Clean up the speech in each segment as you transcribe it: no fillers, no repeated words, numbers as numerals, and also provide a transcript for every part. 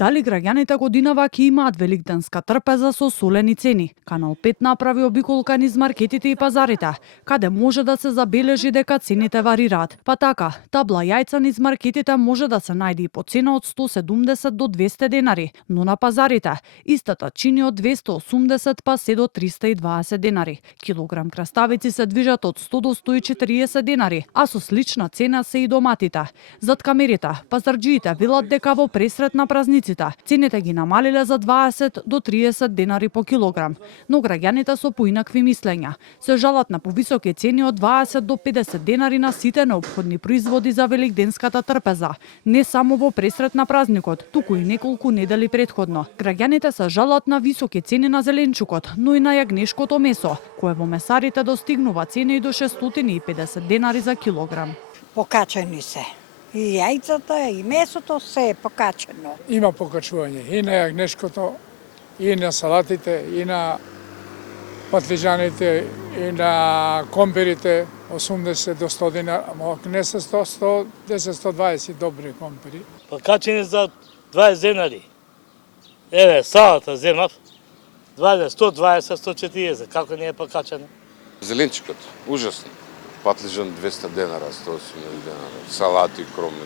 Дали граѓаните годинава ќе имаат великденска трпеза со солени цени? Канал 5 направи обиколка низ маркетите и пазарите, каде може да се забележи дека цените варираат. Па така, табла јајца низ маркетите може да се најде и по цена од 170 до 200 денари, но на пазарите истата чини од 280 па се до 320 денари. Килограм краставици се движат од 100 до 140 денари, а со слична цена се и доматите. Зад камерите, пазарџиите велат дека во пресрет на празниците цените ги намалиле за 20 до 30 денари по килограм, но граѓаните со поинакви мислења се жалат на повисоки цени од 20 до 50 денари на сите неопходни производи за великденската трпеза, не само во пресрет на празникот, туку и неколку недели претходно. Граѓаните се жалат на високи цени на зеленчукот, но и на јагнешкото месо, кое во месарите достигнува цени и до 650 денари за килограм. Покачени се. И јајцата, и месото, се е покачено. Има покачување и на јагнешкото, и на салатите, и на патлиџаните, и на комперите, 80 до 100 динара, не се 100, 10-120 добри компери. Покачени за 20 денари. Еве, салата земав, 120, 140, како не е покачено? Зеленчукот, ужасно. Патлиџан 200 денара, 180 денара, салати, кроми.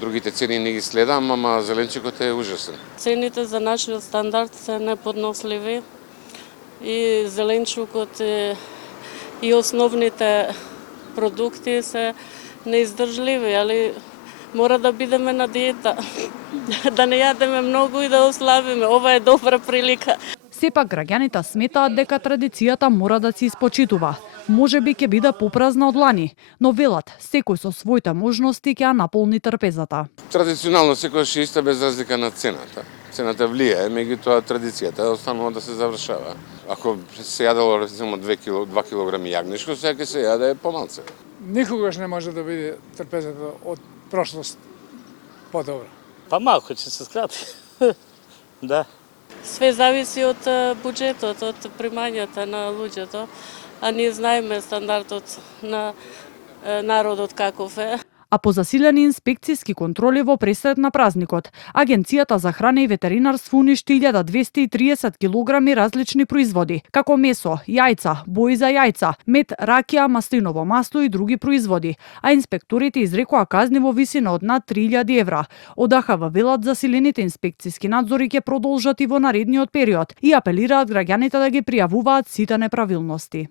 Другите цени не ги следам, ама зеленчукот е ужасен. Цените за нашиот стандард се неподносливи и зеленчукот и основните продукти се неиздржливи, али мора да бидеме на диета, да не јадеме многу и да ослабиме. Ова е добра прилика. Сепак граѓаните сметаат дека традицијата мора да се испочитува. Може би ќе биде попразна од лани, но велат, секој со своите можности ќе ја наполни трпезата. Традиционално секојаш е иста без разлика на цената. Цената влијае, меѓутоа традицијата останува да се завршава. Ако се јадело рецимо 2 килограми јагнешко, сега ќе се јаде помалце. Никогаш не може да биде трпезата од прошлост подобра. Па малку ќе се скрати. Да. Све зависи од буџетот, од примањата на луѓето, а ние знаеме стандардот на народот каков е. А по засилени инспекцијски контроли во пресрет на празникот, Агенцијата за храна и ветеринарство уништи 1230 килограми различни производи, како месо, јајца, бои за јајца, мед, ракија, маслиново масло и други производи, а инспекторите изрекоа казни во висина од над 3000 евра. Од АХВ велат засилените инспекцијски надзори ќе продолжат и во наредниот период и апелираат граѓаните да ги пријавуваат сите неправилности.